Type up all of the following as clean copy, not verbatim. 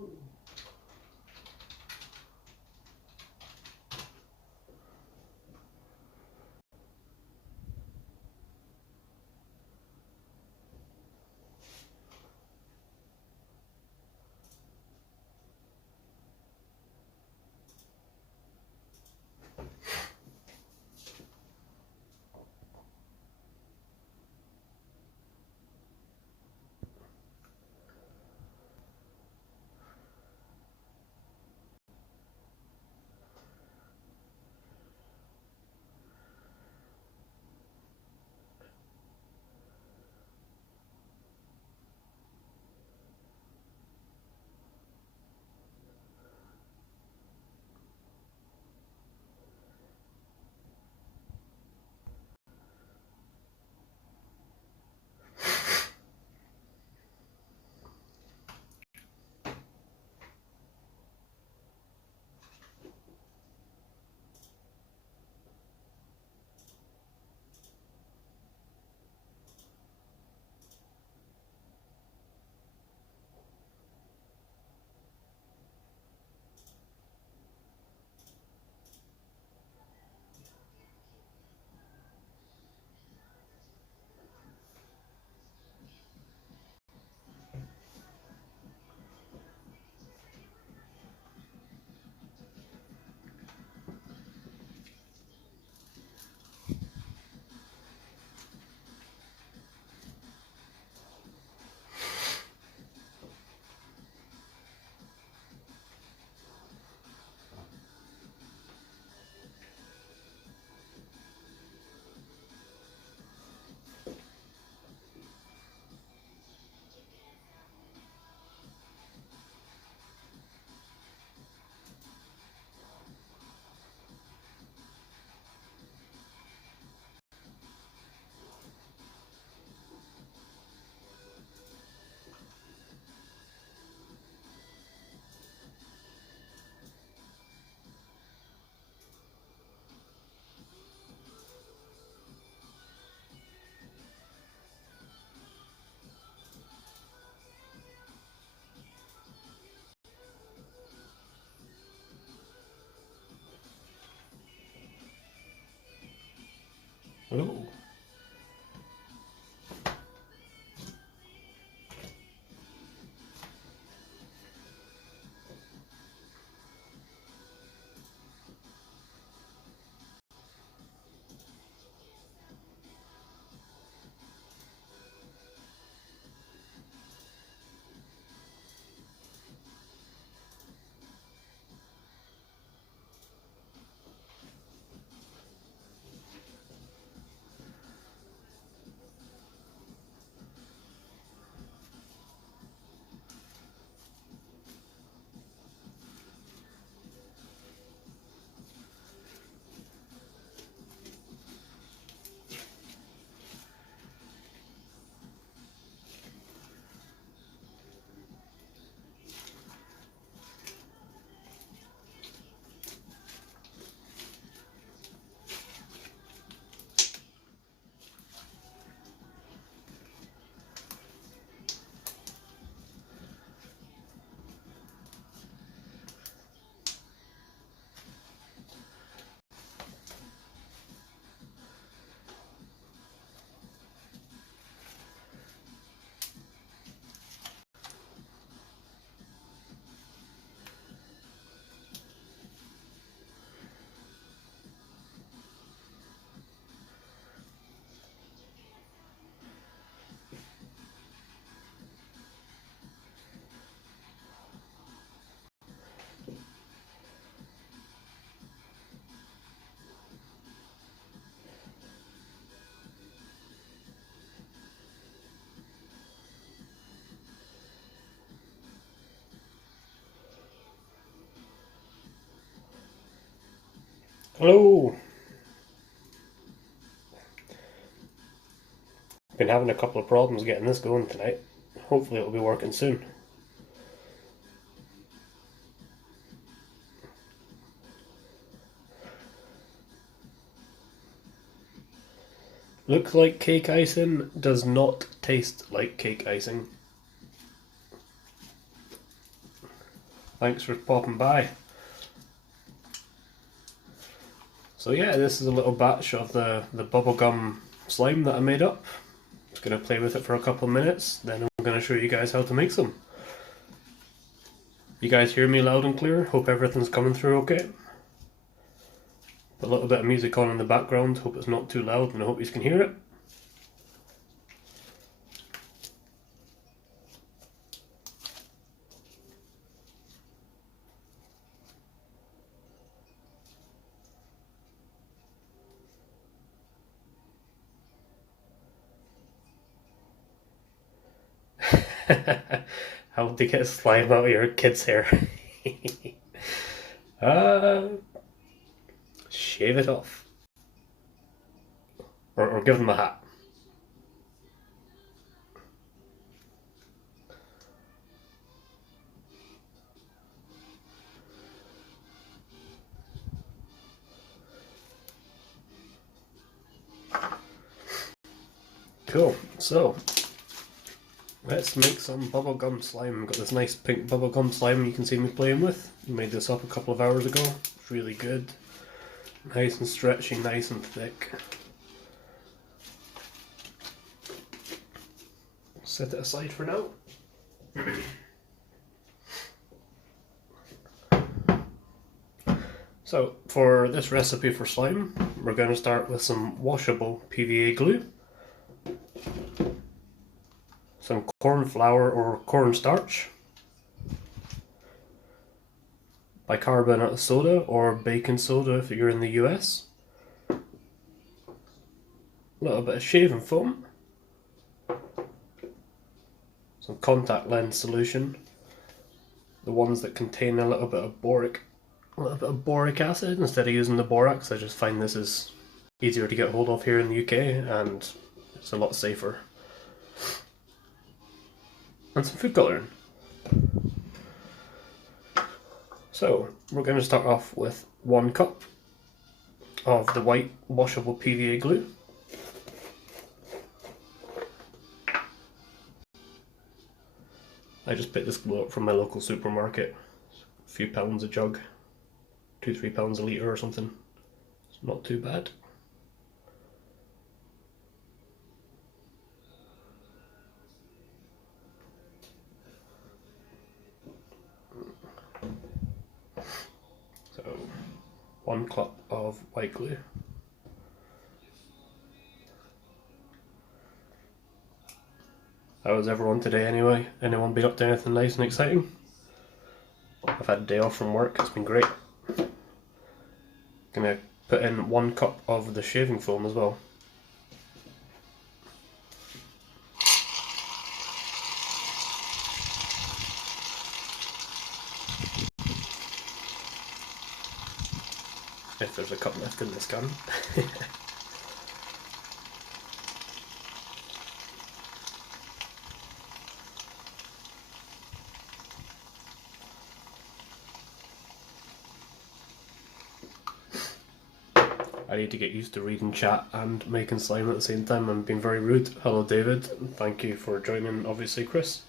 Ooh. Hello. Been having a couple of problems getting this going tonight. Hopefully it'll be working soon. Looks like cake icing, does not taste like cake icing. Thanks for popping by. So yeah, this is a little batch of the bubblegum slime that I made up. Just going to play with it for a couple of minutes, then I'm going to show you guys how to make some. You guys hear me loud and clear? Hope everything's coming through okay. A little bit of music on in the background, hope it's not too loud and I hope you can hear it. How to get slime out of your kid's hair. Shave it off. Or give them a hat. Cool, so let's make some bubblegum slime. I've got this nice pink bubblegum slime you can see me playing with. I made this up a couple of hours ago. It's really good. Nice and stretchy, nice and thick. Set it aside for now. So, for this recipe for slime, we're going to start with some washable PVA glue, some corn flour or cornstarch, bicarbonate of soda or baking soda if you're in the US, a little bit of shaving foam, some contact lens solution, the ones that contain a little bit of boric acid instead of using the borax. I just find this is easier to get hold of here in the UK and it's a lot safer. And some food colouring. So we're going to start off with 1 cup of the white washable PVA glue. I just picked this glue up from my local supermarket. A few pounds a jug, 2-3 pounds a litre or something. It's not too bad. So 1 cup of white glue. How was everyone today anyway? Anyone been up to anything nice and exciting? I've had a day off from work, it's been great. Gonna put in 1 cup of the shaving foam as well. If there's a cup left in this gun. I need to get used to reading chat and making slime at the same time. I'm being very rude. Hello David, thank you for joining, obviously Chris.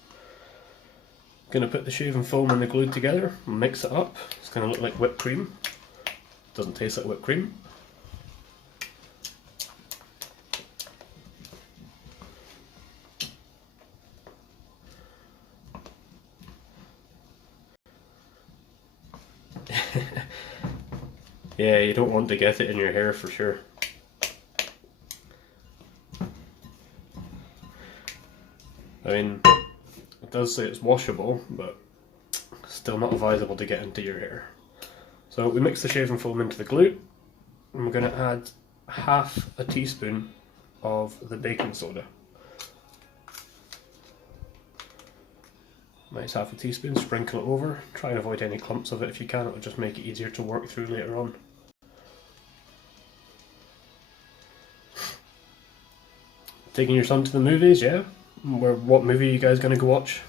Gonna put the shaving foam and the glue together, mix it up. It's gonna look like whipped cream. Doesn't taste like whipped cream. Yeah, you don't want to get it in your hair for sure. I mean, it does say it's washable, but still not advisable to get into your hair. So we mix the shaving foam into the glue, and we're going to add half a teaspoon of the baking soda. Nice half a teaspoon, sprinkle it over. Try and avoid any clumps of it if you can, it'll just make it easier to work through later on. Taking your son to the movies, yeah? What movie are you guys going to go watch?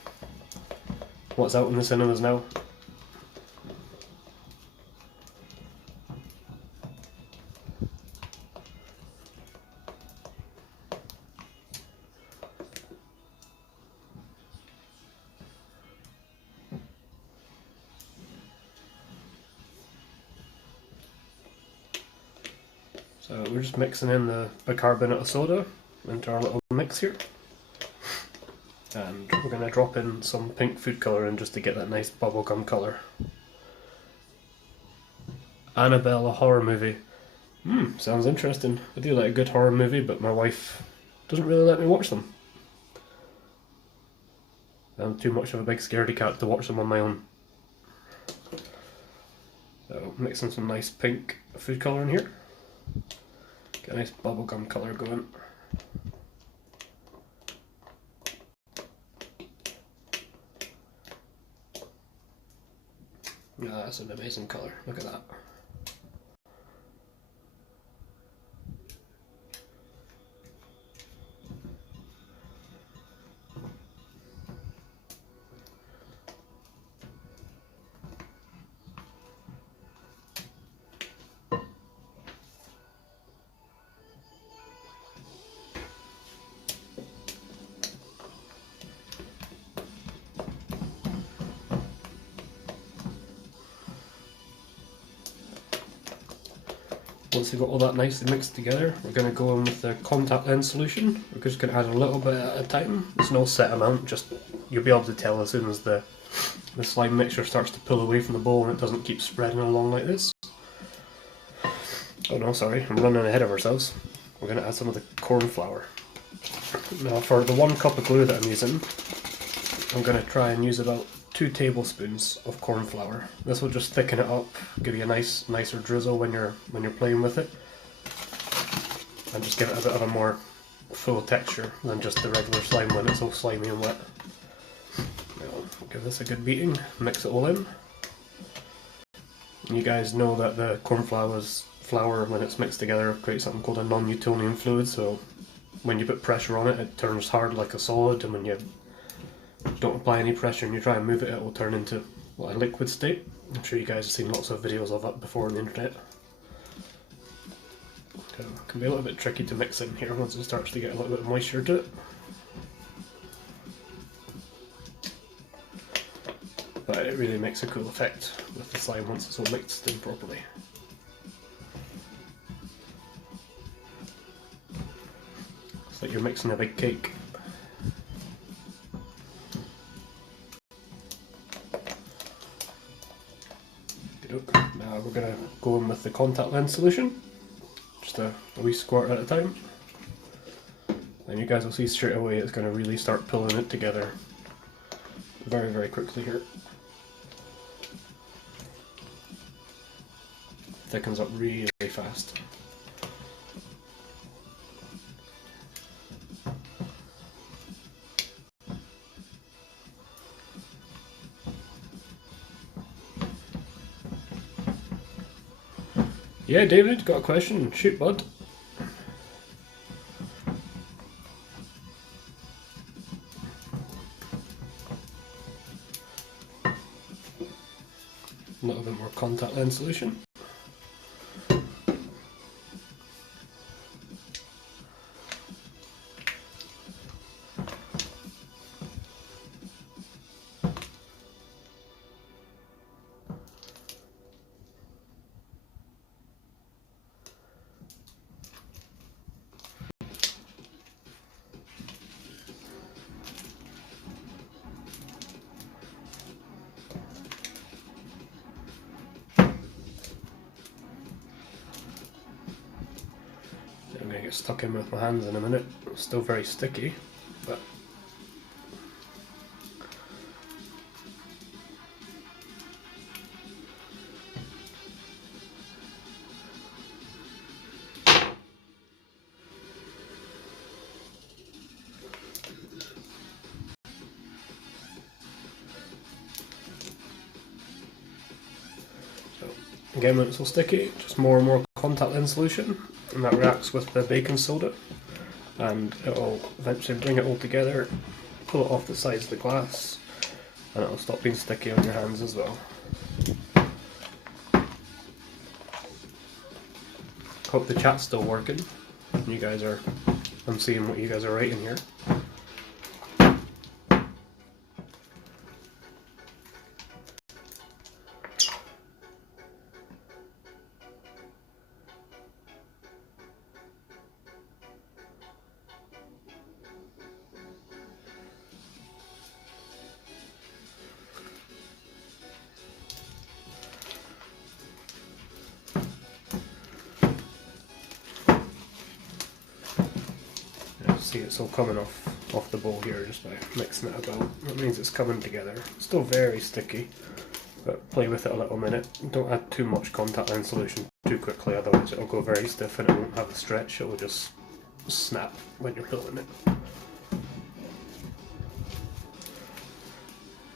What's out in the cinemas now? So we're just mixing in the bicarbonate of soda into our little mix here. And we're going to drop in some pink food colour in just to get that nice bubblegum colour. Annabelle, a horror movie. Sounds interesting. I do like a good horror movie, but my wife doesn't really let me watch them. I'm too much of a big scaredy cat to watch them on my own. So mixing some nice pink food colour in here. Get a nice bubblegum colour going. Yeah, that's an amazing colour. Look at that. Once we've got all that nicely mixed together, we're going to go in with the contact lens solution. We're just going to add a little bit at a time. There's no set amount, just you'll be able to tell as soon as the slime mixture starts to pull away from the bowl and it doesn't keep spreading along like this. Oh no, sorry, I'm running ahead of ourselves. We're going to add some of the corn flour. Now for the 1 cup of glue that I'm using, I'm going to try and use about 2 tablespoons of corn flour. This will just thicken it up, give you a nicer drizzle when you're playing with it, and just give it a bit of a more full texture than just the regular slime when it's all slimy and wet. Now, give this a good beating, mix it all in. And you guys know that the corn flour, when it's mixed together, creates something called a non-Newtonian fluid, so when you put pressure on it, it turns hard like a solid, and when you don't apply any pressure and you try and move it, it will turn into a liquid state. I'm sure you guys have seen lots of videos of that before on the internet. So it can be a little bit tricky to mix in here once it starts to get a little bit of moisture to it. But it really makes a cool effect with the slime once it's all mixed in properly. It's like you're mixing a big cake. Now we're going to go in with the contact lens solution, just a wee squirt at a time, and you guys will see straight away it's going to really start pulling it together very quickly here. Thickens up really fast. Yeah, David, got a question? Shoot, bud. A little bit more contact lens solution. I'm going to get stuck in with my hands in a minute. It's still very sticky, but again, when it's all sticky, just more and more contact lens solution, and that reacts with the baking soda, and it'll eventually bring it all together, pull it off the sides of the glass, and it'll stop being sticky on your hands as well. Hope the chat's still working. I'm seeing what you guys are writing here. See, it's all coming off the bowl here just by mixing it about. That means it's coming together. It's still very sticky, but play with it a little minute. Don't add too much contact lens solution too quickly, otherwise it'll go very stiff and it won't have a stretch. It will just snap when you're pulling it.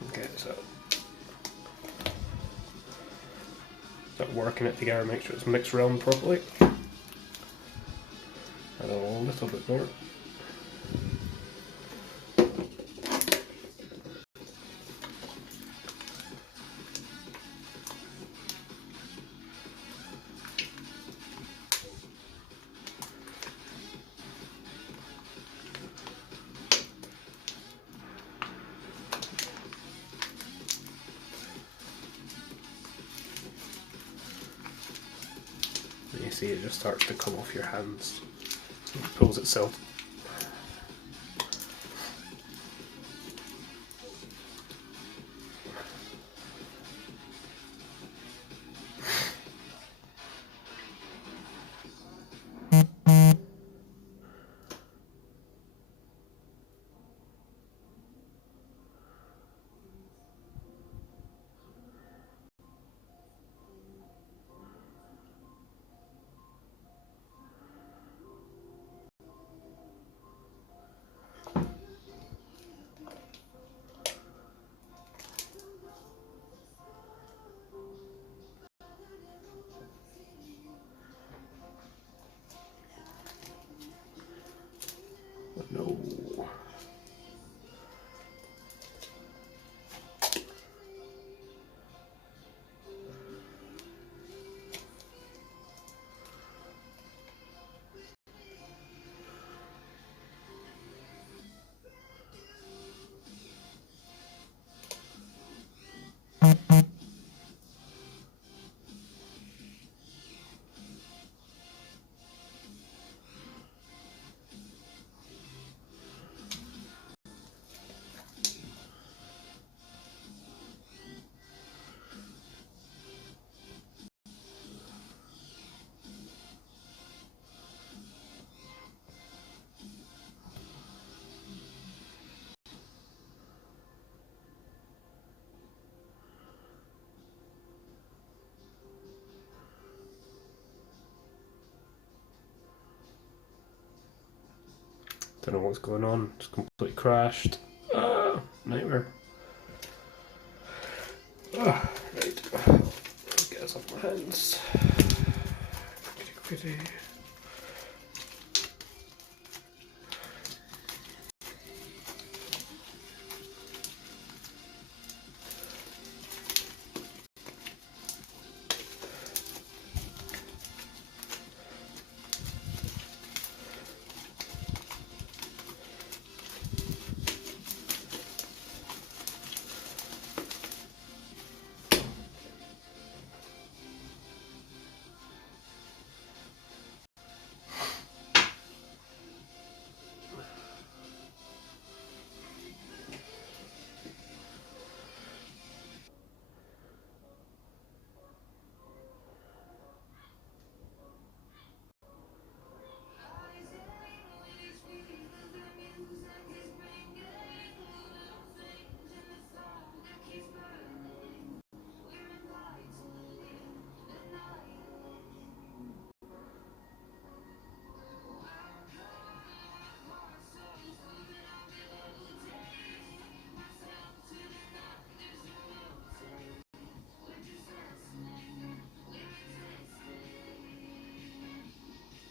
Okay, so start working it together, make sure it's mixed around properly. Add a little bit more. And you see it just starts to come off your hands. It pulls itself. No. Don't know what's going on. It's completely crashed. Ah, nightmare. Ah, right. Get this off my hands. Quickly.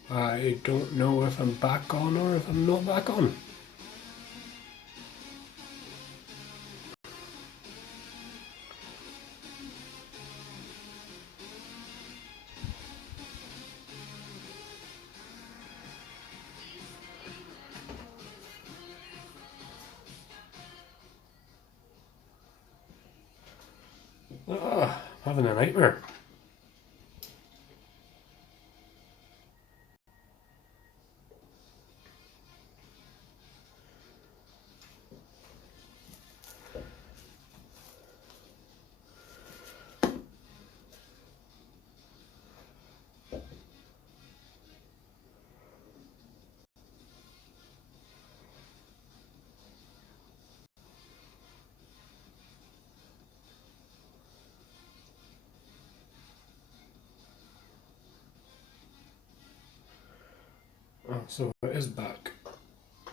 I don't know if I'm back on or if I'm not back on. Ah, I'm having a nightmare. So it is back.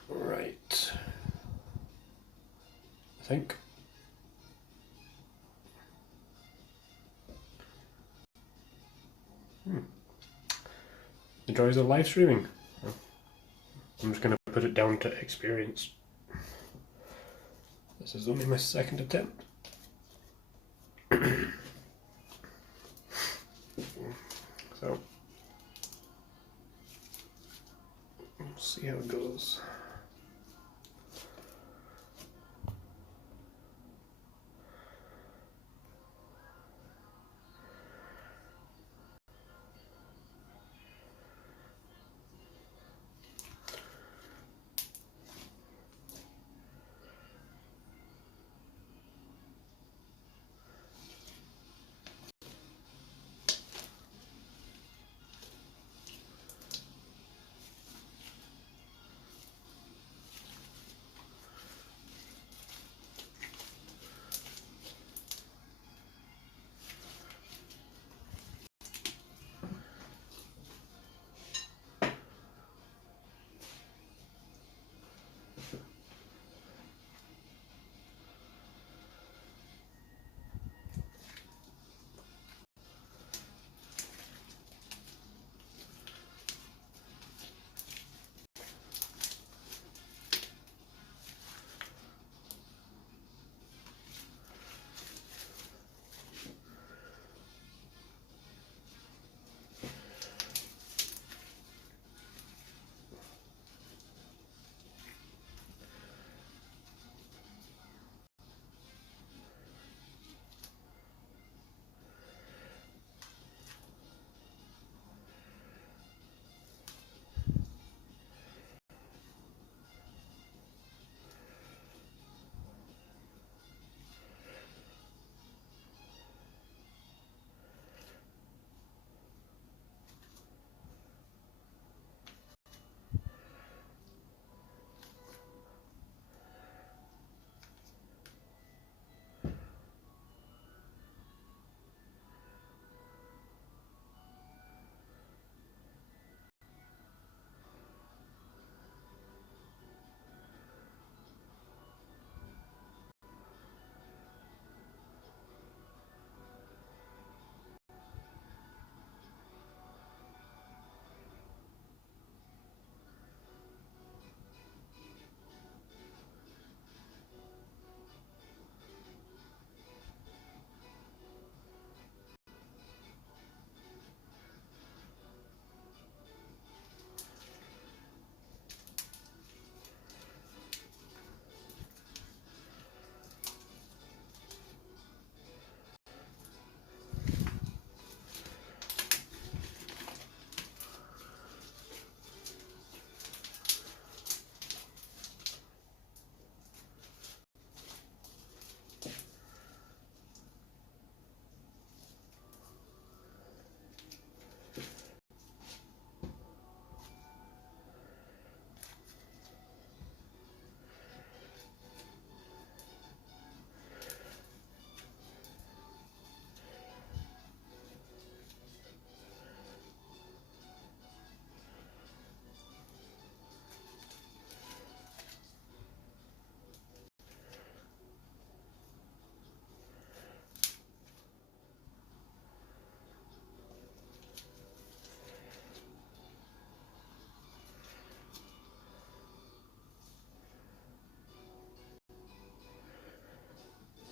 Right. I think. The joys of live streaming. I'm just going to put it down to experience. This is only my second attempt. So, we'll see how it goes.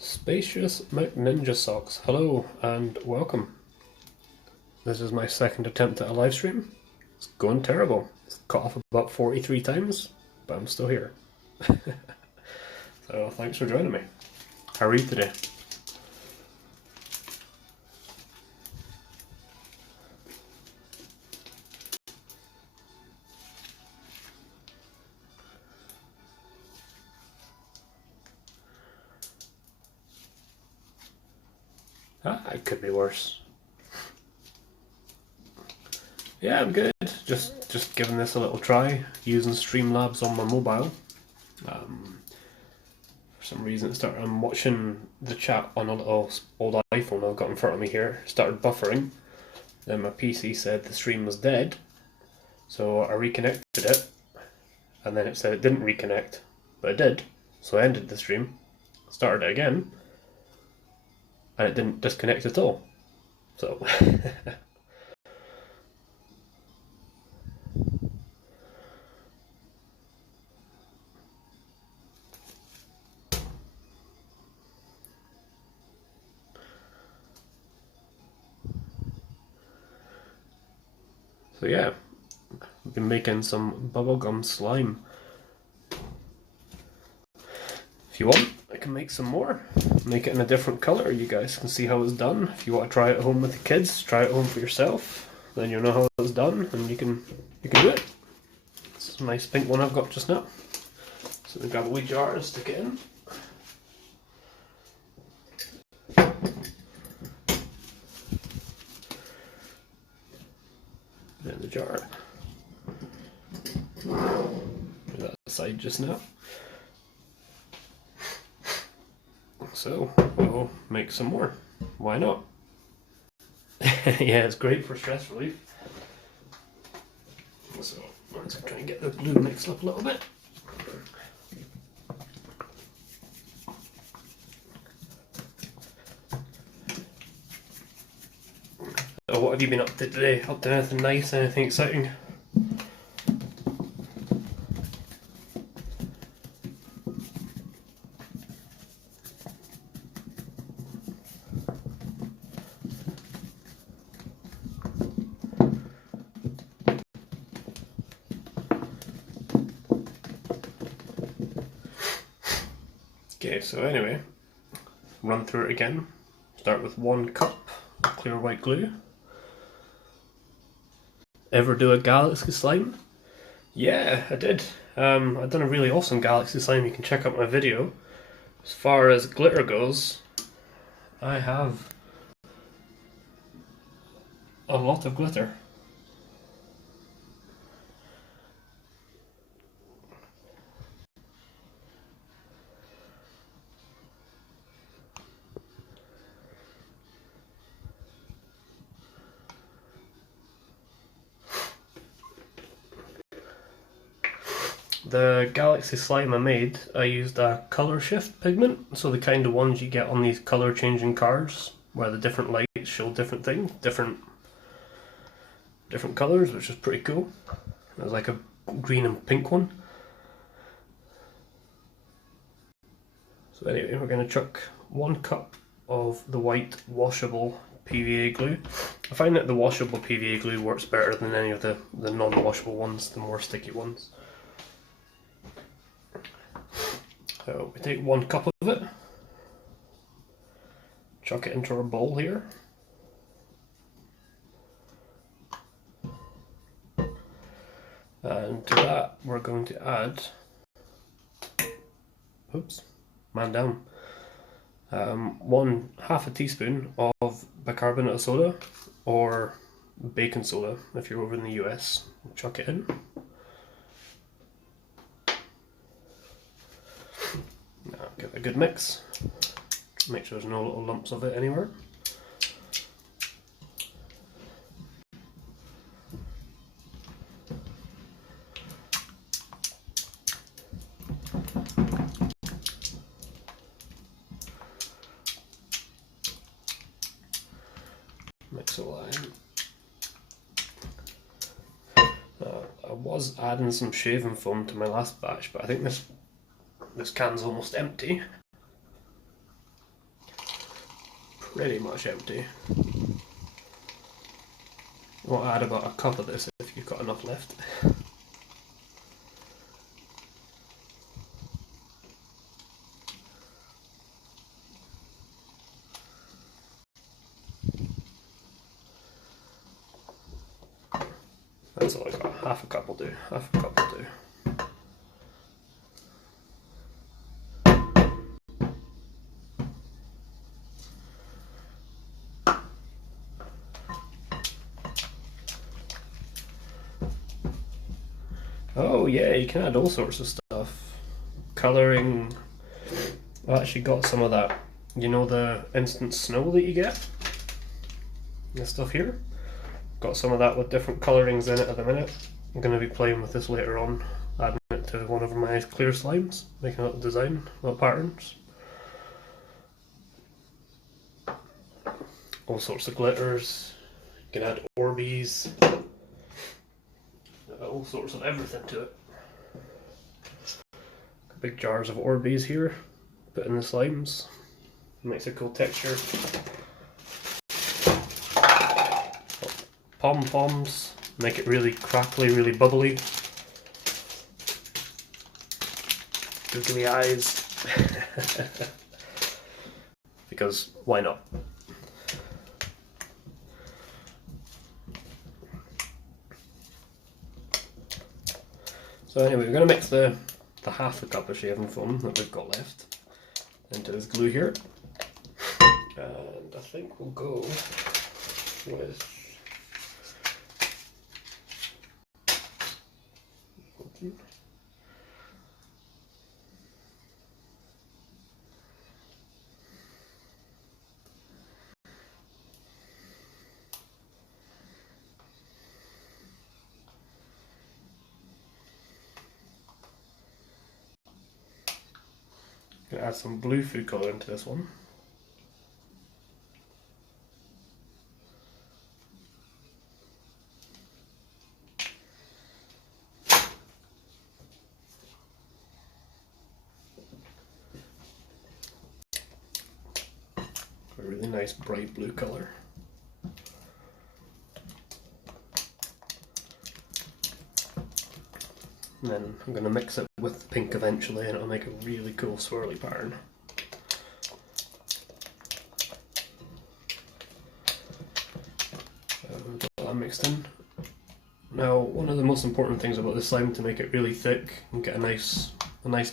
Spacious Ninja Socks, hello and welcome. This is my second attempt at a live stream. It's going terrible. It's cut off about 43 times, but I'm still here. So thanks for joining me. How are you today? It could be worse. Yeah, I'm good. Just giving this a little try, using Streamlabs on my mobile. For some reason, I'm watching the chat on a little old iPhone I've got in front of me here. Started buffering. Then my PC said the stream was dead. So I reconnected it, and then it said it didn't reconnect, but it did. So I ended the stream, started it again, and it didn't disconnect at all. So so yeah, I've been making some bubblegum slime. If you want, I can make some more. Make it in a different colour. You guys can see how it's done. If you want to try it at home with the kids, try it at home for yourself. Then you'll know how it's done, and you can do it. This is a nice pink one I've got just now. So we grab a wee jar and stick it in. Put it in the jar. Put that aside just now. So we'll make some more. Why not? Yeah, it's great for stress relief. So let's try and get the glue mixed up a little bit. So what have you been up to today? Up to anything nice? Anything exciting? Okay, so anyway, run through it again. Start with 1 cup of clear white glue. Ever do a galaxy slime? Yeah, I did. I've done a really awesome galaxy slime. You can check out my video. As far as glitter goes, I have a lot of glitter. The galaxy slime I made, I used a colour shift pigment, so the kind of ones you get on these colour changing cards, where the different lights show different things, different colours, which is pretty cool. There's like a green and pink one. So anyway, we're going to chuck 1 cup of the white washable PVA glue. I find that the washable PVA glue works better than any of the non-washable ones, the more sticky ones. So we take 1 cup of it, chuck it into our bowl here. And to that we're going to add, oops, man down, half a teaspoon of bicarbonate of soda, or baking soda if you're over in the US. Chuck it in. Now give it a good mix. Make sure there's no little lumps of it anywhere. Mix it all in. I was adding some shaving foam to my last batch, but I think this can's almost empty. Pretty much empty. We'll add about a cup of this if you've got enough left. That's all I got. Half a cup will do. Half a cup will do. Oh yeah, you can add all sorts of stuff. Colouring. I actually got some of that. You know the instant snow that you get? This stuff here? Got some of that with different colourings in it at the minute. I'm going to be playing with this later on, adding it to one of my clear slimes, making a little design, little patterns. All sorts of glitters, you can add Orbeez, all sorts of everything to it. Big jars of Orbeez here, put in the slimes, makes a cool texture. Pom-poms, make it really crackly, really bubbly. Googly eyes. Because why not? So anyway, we're going to mix the half a cup of shaving foam that we've got left into this glue here. And I think we'll go with gonna add some blue food colour into this one. A really nice bright blue colour. And then I'm going to mix it with the pink eventually, and it'll make a really cool swirly pattern. Got that mixed in. Now, one of the most important things about this slime to make it really thick and get a nice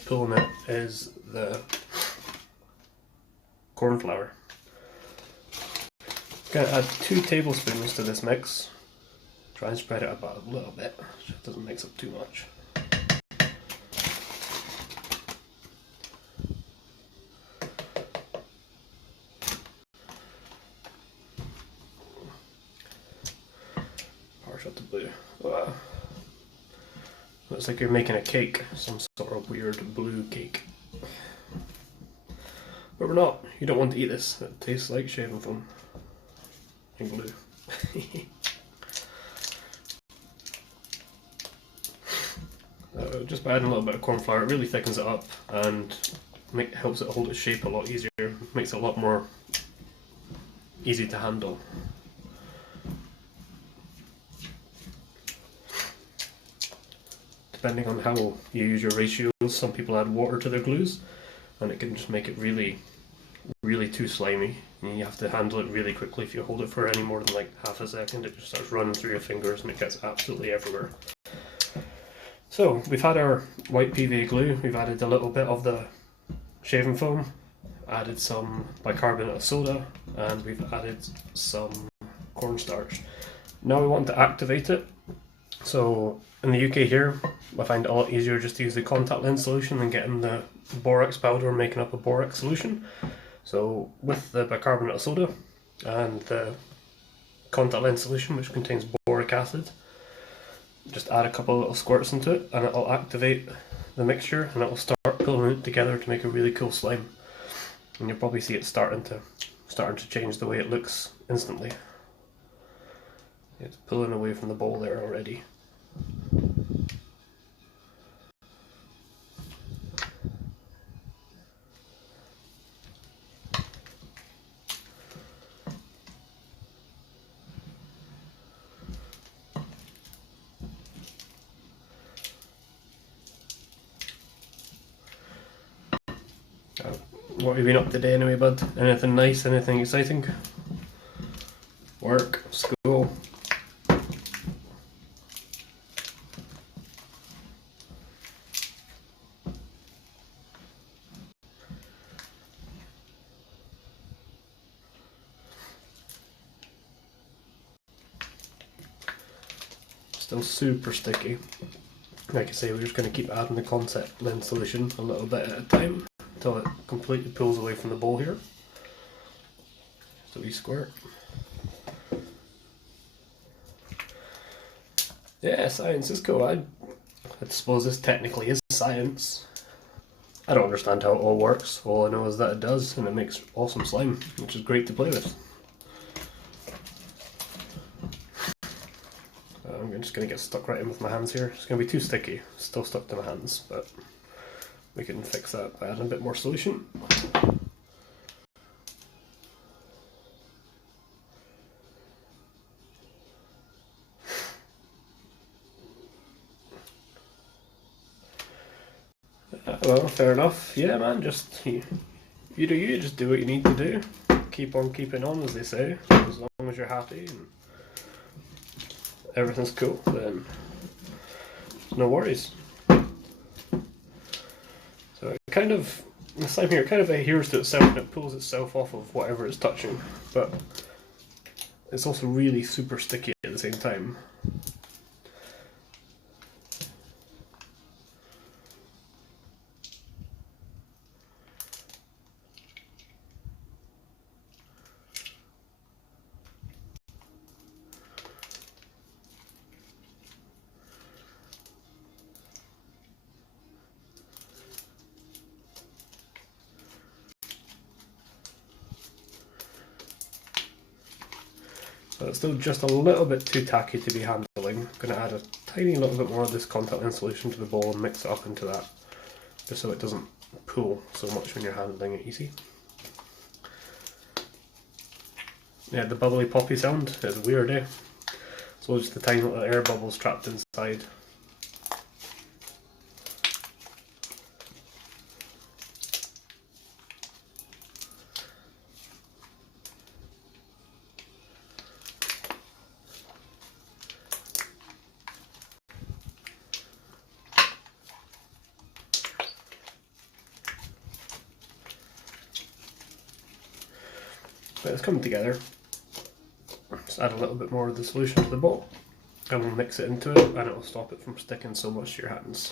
pull in it is the corn flour. I'm going to add 2 tablespoons to this mix. Try and spread it about a little bit so it doesn't mix up too much. Partial to blue. Wow. Looks like you're making a cake, some sort of weird blue cake. But we're not. You don't want to eat this. It tastes like shaving foam and glue. Just by adding a little bit of corn flour, it really thickens it up and helps it hold its shape a lot easier. Makes it a lot more easy to handle. Depending on how you use your ratios, some people add water to their glues, and it can just make it really too slimy, and you have to handle it really quickly. If you hold it for any more than like half a second, it just starts running through your fingers and it gets absolutely everywhere. So we've had our white PVA glue, we've added a little bit of the shaving foam, added some bicarbonate of soda, and we've added some cornstarch. Now we want to activate it. So in the UK here, I find it a lot easier just to use the contact lens solution than getting the borax powder and making up a borax solution. So with the bicarbonate of soda and the contact lens solution, which contains boric acid, just add a couple of little squirts into it and it'll activate the mixture and it'll start pulling it together to make a really cool slime. And you'll probably see it starting to change the way it looks instantly. It's pulling away from the bowl there already. What have you been up today anyway, bud? Anything nice? Anything exciting? Work? School? Still super sticky. Like I say, we're just going to keep adding the contact lens solution a little bit at a time until it completely pulls away from the bowl here. So we squirt. Yeah, science is cool. I suppose this technically is science. I don't understand how it all works. All I know is that it does, and it makes awesome slime, which is great to play with. I'm just going to get stuck right in with my hands here. It's going to be too sticky. Still stuck to my hands, but we can fix that by adding a bit more solution. Well, fair enough. Yeah, man, just you do you. Just do what you need to do. Keep on keeping on, as they say. As long as you're happy and everything's cool, then no worries. So it kind of, the slime here kind of adheres to itself and it pulls itself off of whatever it's touching, but it's also really super sticky at the same time. So it's still just a little bit too tacky to be handling. I'm going to add a tiny little bit more of this contact lens solution to the bowl and mix it up into that, just so it doesn't pull so much when you're handling it, you see. Yeah, the bubbly poppy sound is weird, eh? So just the tiny little air bubbles trapped inside. But it's coming together. Just add a little bit more of the solution to the bowl and we'll mix it into it and it will stop it from sticking so much to your hands.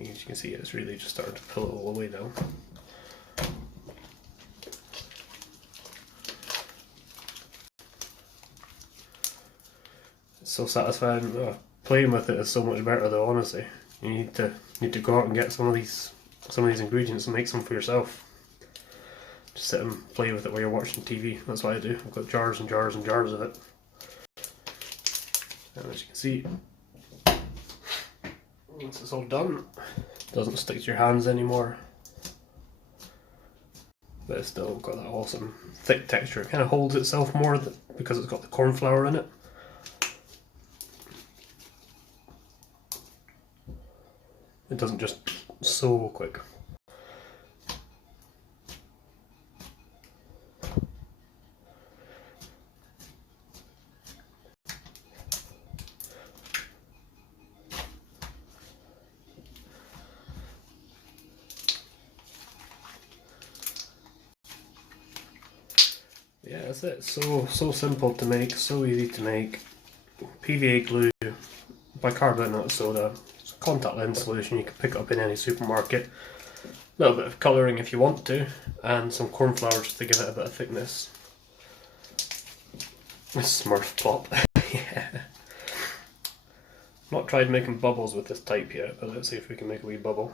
As you can see, it's really just starting to pull it all away now. It's so satisfying. Playing with it is so much better though, honestly. You need to go out and get some of these ingredients and make some for yourself. Just sit and play with it while you're watching TV. That's what I do. I've got jars and jars and jars of it. And as you can see, once it's all done, it doesn't stick to your hands anymore. But it's still got that awesome thick texture. It kind of holds itself more because it's got the corn flour in it. It doesn't just so quick. Yeah, that's it. So simple to make, so easy to make. PVA glue, bicarbonate soda, contact lens solution you can pick up in any supermarket. A little bit of colouring if you want to, and some corn flour just to give it a bit of thickness. Smurf plop. Yeah. Not tried making bubbles with this type yet, but let's see if we can make a wee bubble.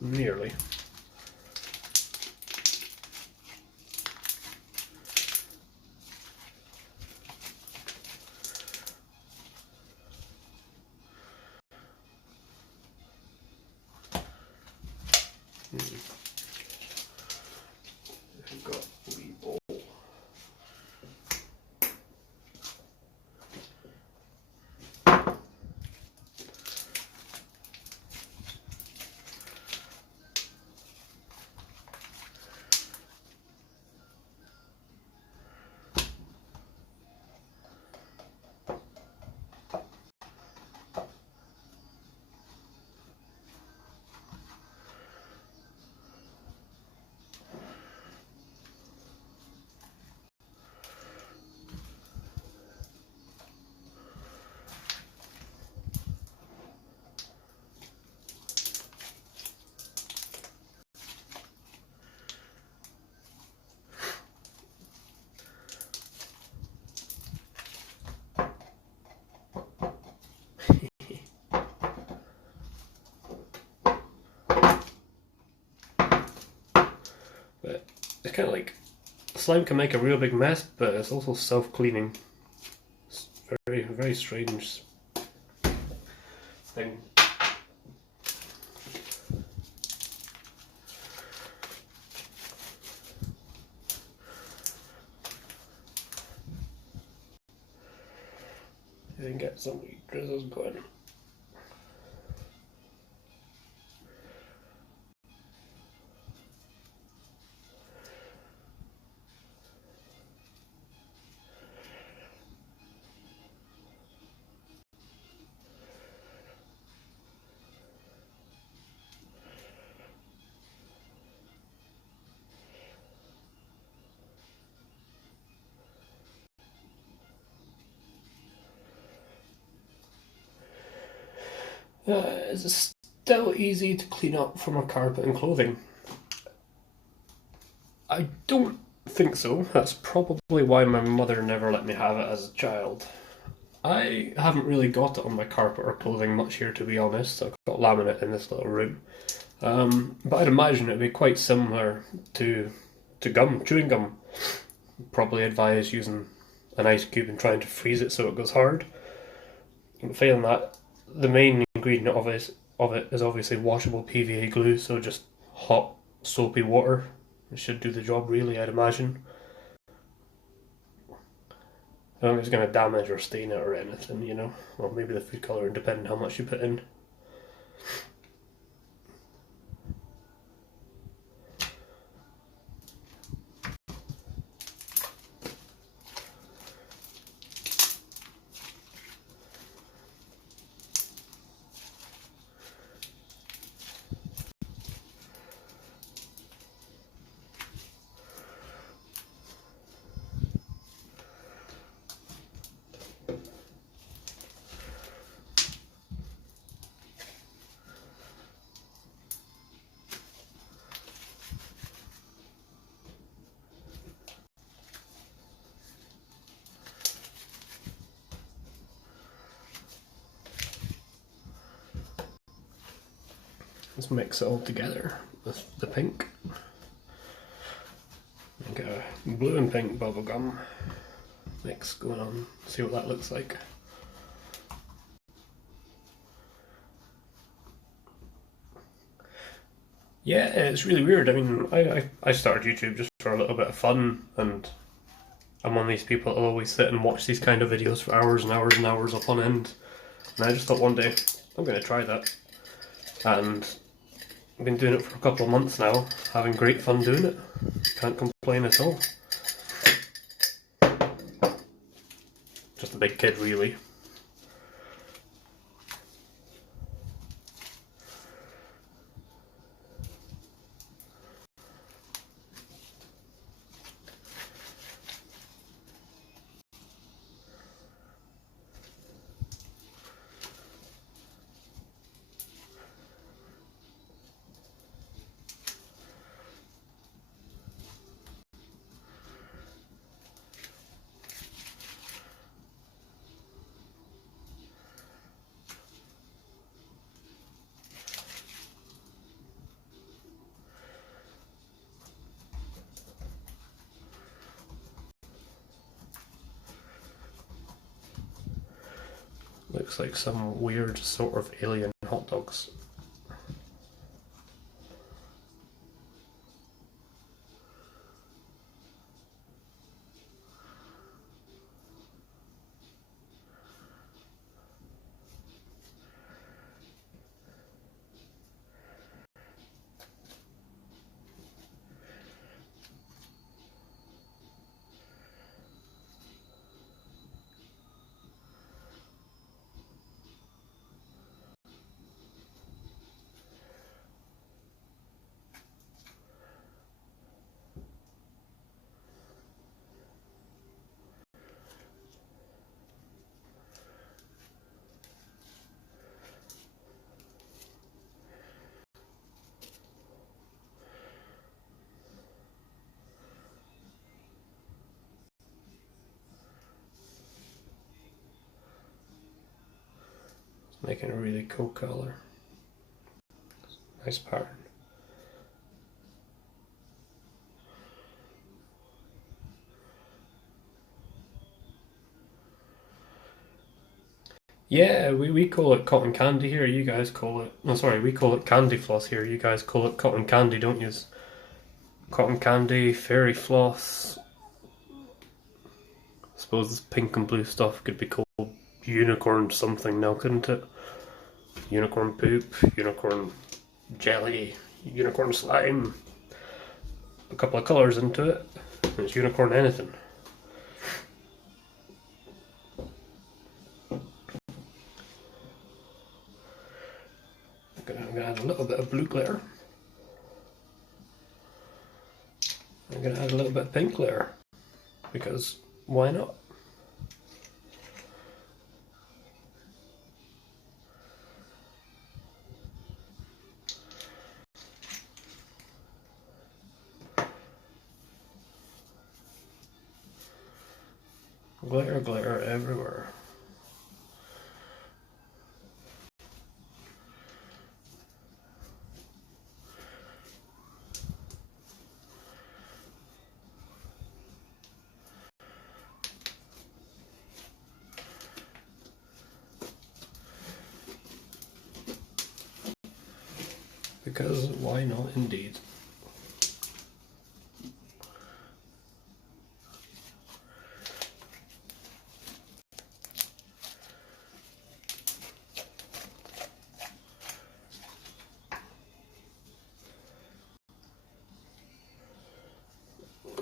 Nearly. We've got a wee bowl. it's kind of like slime can make a real big mess, but it's also self-cleaning. It's very, very strange thing. You can get some drizzles going. It's still easy to clean up from a carpet and clothing. I don't think so. That's probably why my mother never let me have it as a child. I haven't really got it on my carpet or clothing much here, to be honest. I've got laminate in this little room. But I'd imagine it'd be quite similar to gum, chewing gum. Probably advise using an ice cube and trying to freeze it so it goes hard. But failing that, the main ingredient of it is obviously washable PVA glue, so just hot, soapy water. It should do the job, really, I'd imagine. I don't think it's going to damage or stain it or anything, you know. Well, maybe the food colouring, depending how much you put in. Let's mix it all together with the pink. Get a blue and pink bubblegum mix going on, see what that looks like. Yeah, it's really weird. I mean, I started YouTube just for a little bit of fun, and I'm one of these people that always sit and watch these kind of videos for hours and hours and hours upon end. And I just thought one day, I'm going to try that. And I've been doing it for a couple of months now, having great fun doing it. Can't complain at all. Just a big kid, really. Looks like some weird sort of alien hot dogs. Making a really cool colour. Nice pattern. Yeah, we call it cotton candy here. You guys call it. No, sorry, we call it candy floss here. You guys call it cotton candy, don't you? Cotton candy, fairy floss. I suppose this pink and blue stuff could be called unicorn something now, couldn't it? Unicorn poop, unicorn jelly, unicorn slime. A couple of colours into it, and it's unicorn anything. I'm gonna add a little bit of blue glitter. I'm gonna add a little bit of pink glitter, because why not? Glitter, glitter everywhere. Because why not indeed?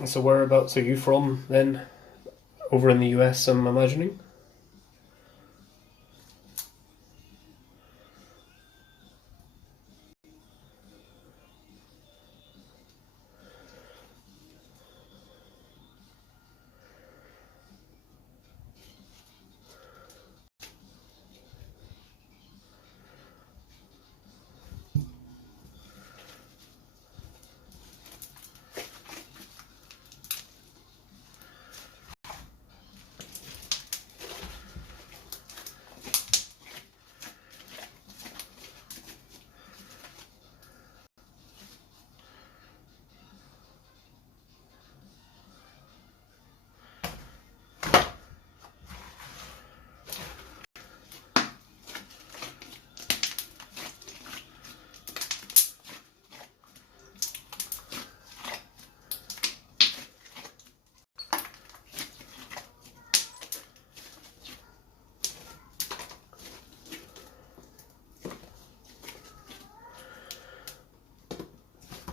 So whereabouts are you from then? Over in the US, I'm imagining?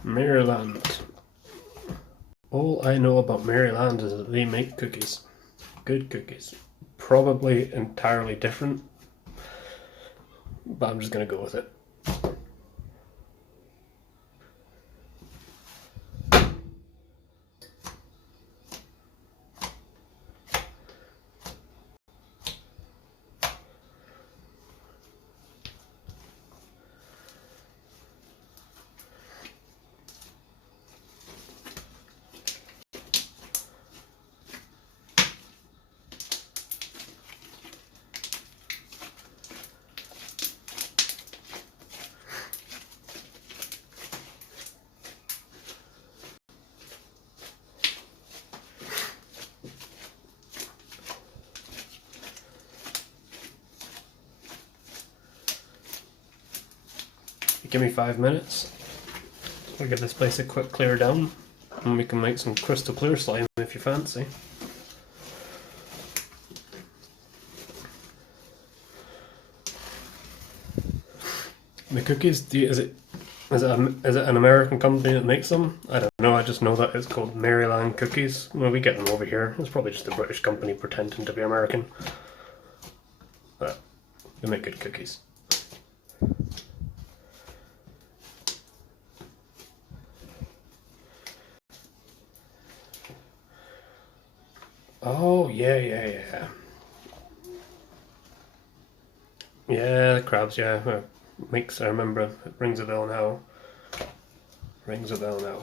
Maryland. All I know about Maryland is that they make cookies. Good cookies. Probably entirely different, but I'm just gonna go with it. Give me 5 minutes. We'll give this place a quick clear down, and we can make some crystal clear slime if you fancy. The cookies, is it an American company that makes them? I don't know, I just know that it's called Maryland Cookies. Well, we get them over here. It's probably just a British company pretending to be American. But they make good cookies. Oh, yeah. Yeah, the crabs, yeah. I remember, it rings a bell now. Rings a bell now.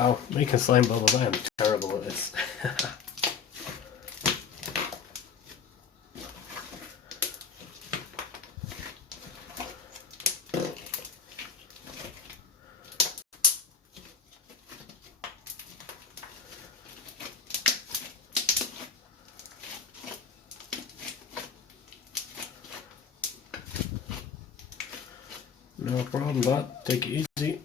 Wow, making slime bubbles, I am terrible at this. No problem, bud. Take it easy.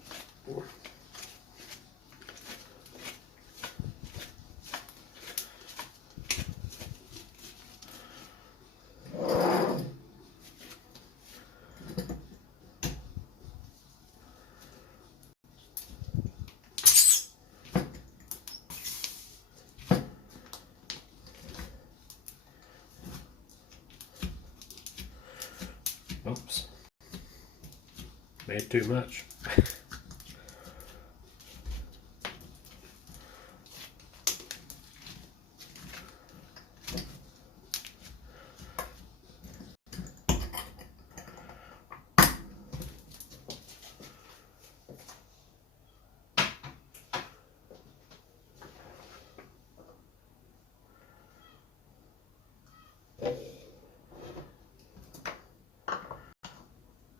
Oops. Made too much.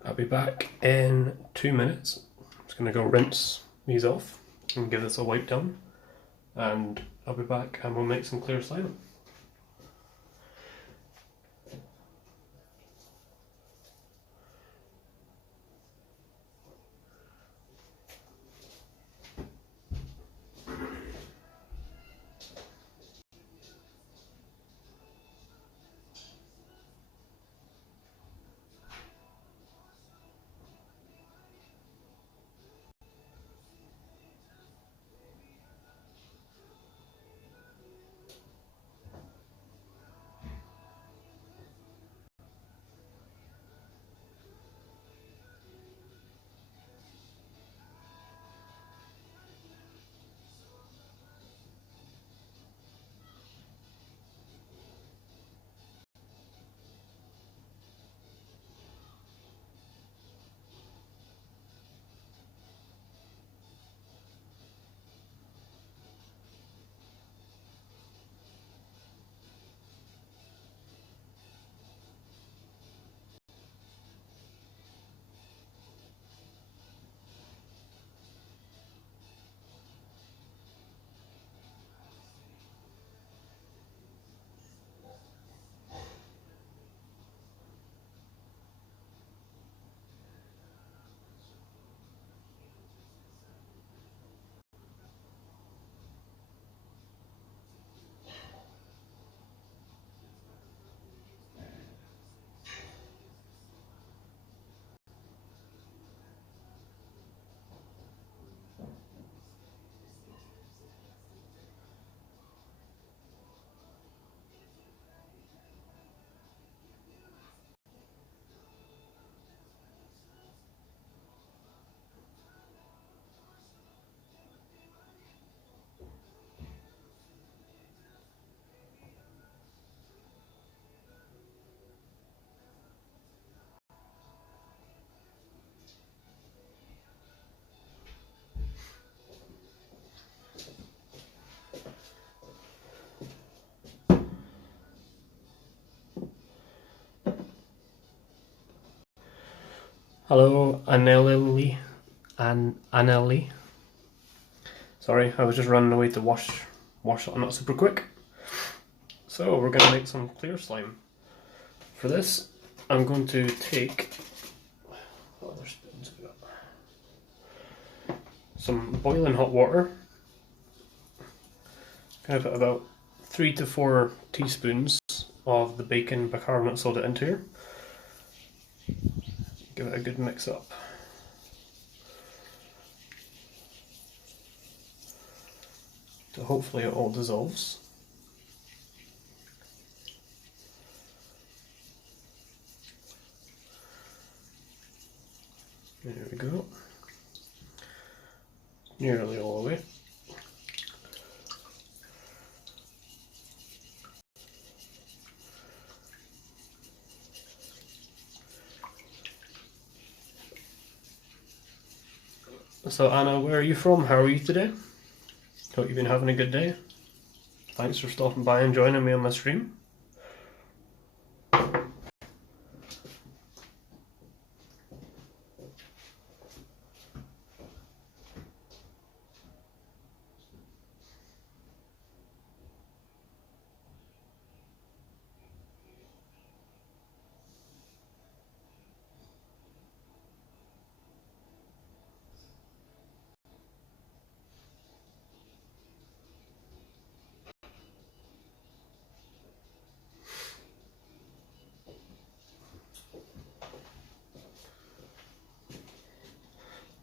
I'll be back in 2 minutes. I'm just going to go rinse these off and give this a wipe down, and I'll be back and we'll make some clear slime. Hello, Anneli. Anneli. Sorry, I was just running away to wash something up super quick. So we're going to make some clear slime. For this, I'm going to take what other spoons have we got? Some boiling hot water. Kind of about 3 to 4 teaspoons of the baking bicarbonate soda into here. Give it a good mix up. So hopefully it all dissolves. There we go. Nearly all the way. So Anna, where are you from? How are you today? Hope you've been having a good day. Thanks for stopping by and joining me on my stream.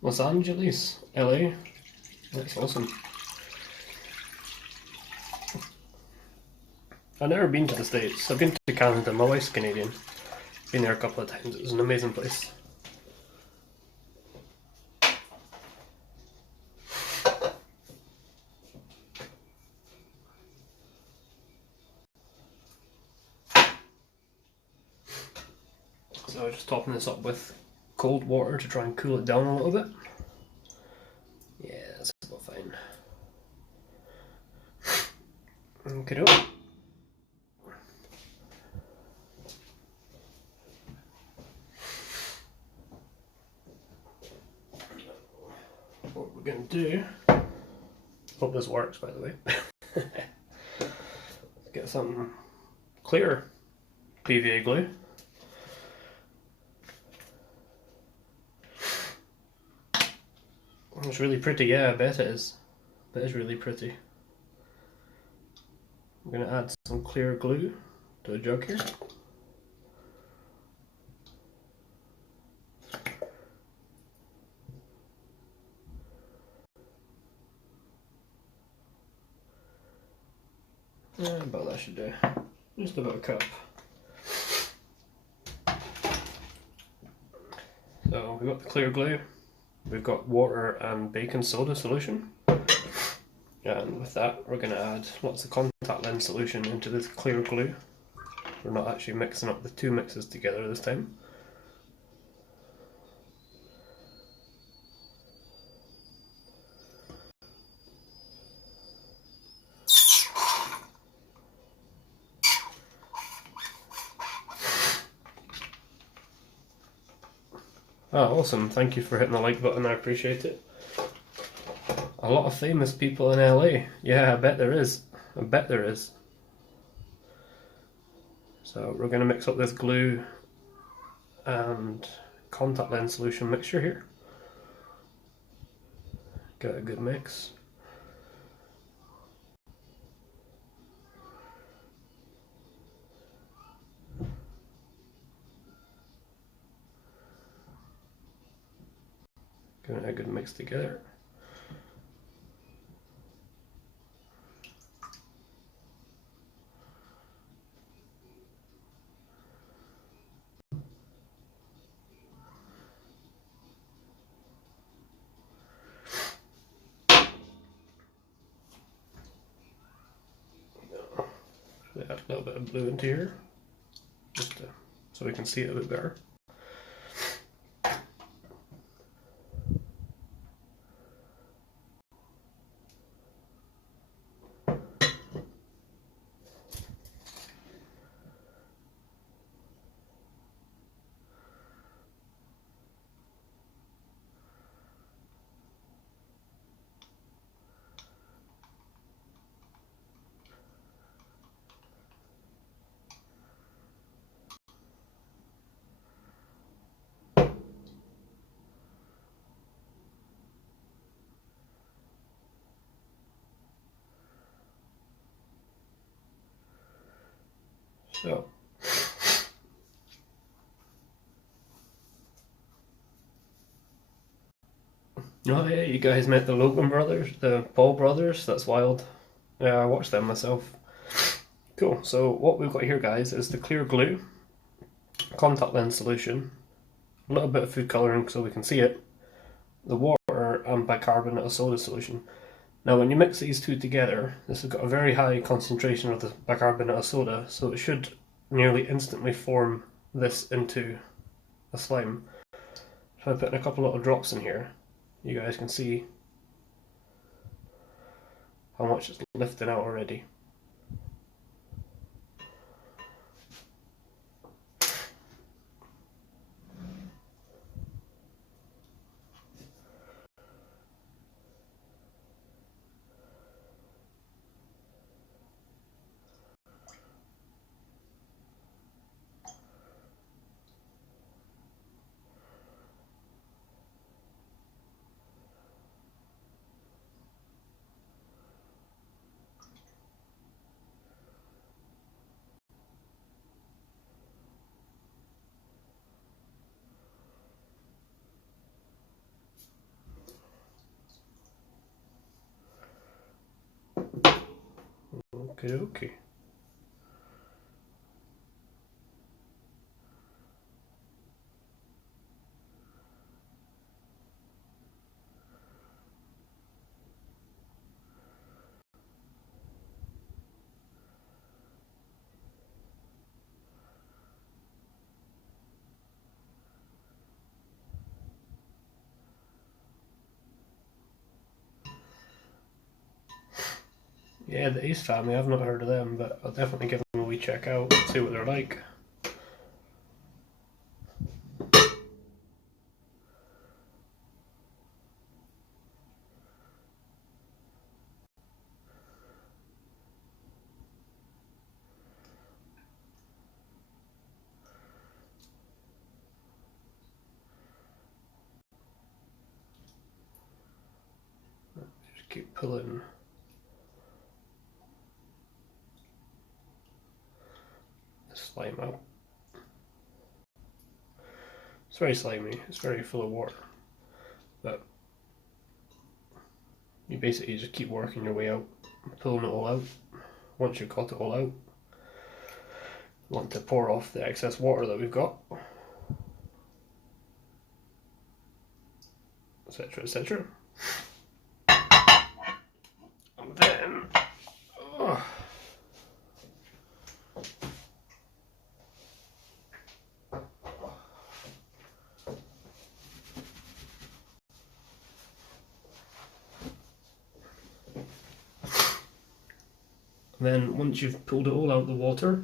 Los Angeles, LA. That's awesome. I've never been to the States. I've been to Canada. My wife's Canadian. Been there a couple of times. It was an amazing place. So just topping this up with cold water to try and cool it down a little bit. Yeah, that's about fine. Okay, what we're going to do, hope this works by the way, get some clear PVA glue. It's really pretty, yeah, I bet it is. That is really pretty. I'm going to add some clear glue to a jug here. About that should do. Just about a cup. So we've got the clear glue, we've got water and baking soda solution, and with that we're going to add lots of contact lens solution into this clear glue. We're not actually mixing up the two mixes together this time. Oh, awesome. Thank you for hitting the like button, I appreciate it. A lot of famous people in LA. Yeah, I bet there is. I bet there is. So we're going to mix up this glue and contact lens solution mixture here. Get a good mix. Get a good mix together. Add a little bit of blue into here, just so we can see it a bit better. So, oh yeah, you guys met the Logan brothers, the Paul brothers, that's wild. Yeah, I watched them myself. Cool, so what we've got here guys is the clear glue, contact lens solution, a little bit of food colouring so we can see it, the water and bicarbonate of soda solution. Now when you mix these two together, this has got a very high concentration of the bicarbonate of soda, so it should nearly instantly form this into a slime. If I put in a couple little drops in here, you guys can see how much it's lifting out already. Okay. Yeah, the Ace family, I've not heard of them, but I'll definitely give them a wee check out, see what they're like. Just keep pulling the slime out. It's very slimy, it's very full of water, but you basically just keep working your way out, pulling it all out. Once you've got it all out, you want to pour off the excess water that we've got, etc, etc. And then once you've pulled it all out of the water,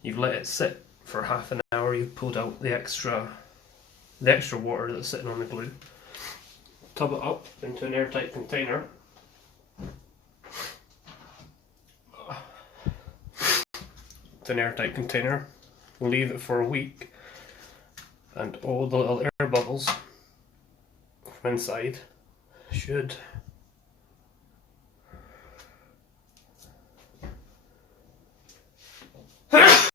you've let it sit for half an hour, you've pulled out the extra water that's sitting on the glue. Tub it up into an airtight container. It's an airtight container. Leave it for a week, and all the little air bubbles from inside should